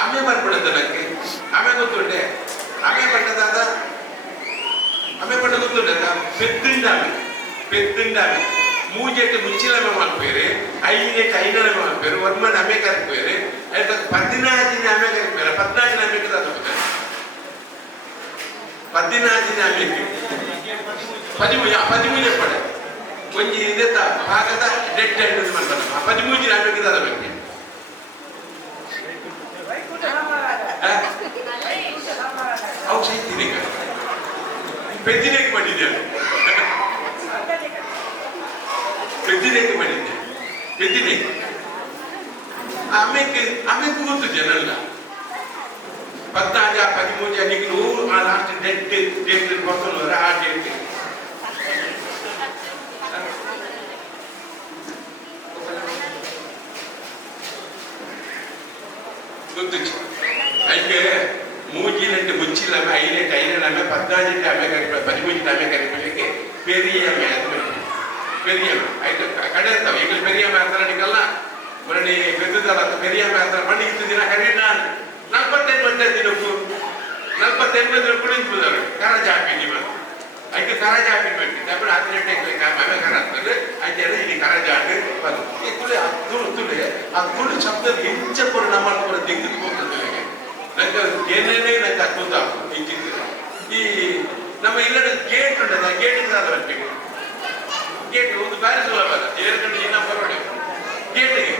ಆಮೆ ಬರ್ಬಿಡುತ್ತೆ ನನಗೆ. ಆಮೆ ಗೊತ್ತುಂಟೆ, ಆಮೆ ಪಟ್ಟದಾದ ಆಮೆ ಪಟ್ಟ ಗೊತ್ತುಂಟ. పెద్దుండాలి మూజెట్టు ముంచిలమే మాలిపోయారు, ఐనెట్టు ఐనలమే మాలిపోయారు, వర్మని అమ్మే కరిపోయారు, అయితే 14 అమ్మే కరిపోయారు, 14 అమ్మేకి చదువుతారు, 14 అమ్మేకి 13 చెప్పాడు కొంచెం ఇదే బాగా డెడ్ అంటుంది అంటారు. 13 అమ్మేకి చదవండి. ఔషధి పెద్దినేకి పడింది, పెద్దినేకి పడింది, పెద్దినేకి ఆమెకు గుర్తు జనరల్గా 14 13 నీకు నువ్వు ఆ లాస్ట్ డేట్ కోసం ఆ డేట్ గుర్తొచ్చి అయితే మూజీలంటే ముచ్చిలమ్మ, ఐనెట్ ఐనలమ్మ, 14 అమ్మే కరిపోయి, 13 అమ్మే కరిపోయి పెరియమ్మ, பெரியம்மா అయితే కడేస్తాం ఎక్కడ పెరియమ్మ వేస్తారనికల్లా మరి పెద్దదల పెరియమ్మ వేస్తారు పండికి తిన కరీనాను 48 మంది తినకు 48 మంది కుడించుదారు కరజాపి నిమ అయితే కరజాపి పెట్టి అప్పుడు 18 ఆమె కరస్తారు అయితే ఇది కరజాపి వాళ్ళు ఈ కులే అద్దులు శబ్దం ఎంచప్పుడు నమ్మడం కూడా దిగ్గిపోతుంది నాకు ఏనేనే నాకు అద్భుతం ఈ ನಮ್ಮ ಇಲ್ಲ ಗೇಟ್ ಉಂಟದ ಗೇಟ್ ಬರಬೇಕು, ಗೇಟ್ ಒಂದು ಬಾರಿ ಸುಲಭ ಅಲ್ಲ, ಏರ್ಗಂಟೆ ಇನ್ನೂ ಬರೋಣ ಗೇಟಿಗೆ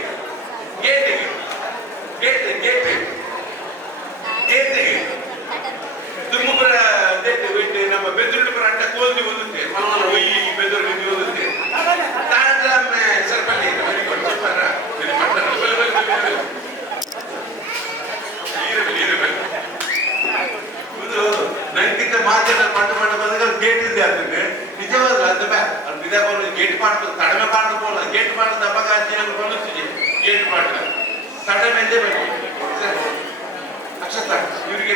ಗೇಟಿಗೆ ಗೇಟ್ ಗೇಟ್ ಗೇಟಿಗೆ ದುಮ್ಮಪುರ ಬಿಟ್ಟು ನಮ್ಮ ಬೆದರುಡು ಪುರ ಅಂಟ ಕೋಲ್ದಿ ಓದುತ್ತೆ ಮನವನ್ನ ಒಯ್ಯಿ ಬೆದರುಡು ಓದುತ್ತೆ ತಾಂಡ್ರಮ್ಮೆ ಸರ್ಪಲ್ಲಿ చెప్పార ನನಗಿಂತ ಮಾತಾಡ ಪಟ್ಟು ಬಂದಾಗ ಗೇಟ್ ಇದೆ ಅದಕ್ಕೆ ನಿಜವಾದ ಅದು ಗೇಟ್ ಮಾಡ್ತಾರೆ ಕಡಿಮೆ ಮಾಡ್ದು ಪೋಲ ಗೇಟ್ ಮಾಡ್ದು ದಪ್ಪ ಕಾಚಿ ಅಂತ ಕೊಲಿಸ್ತೀವಿ ಗೇಟ್ ಮಾಡ್ತಾರೆ ಕಡಿಮೆ ಬಂದು ಅಕ್ಷತ ಇವ್ರಿಗೆ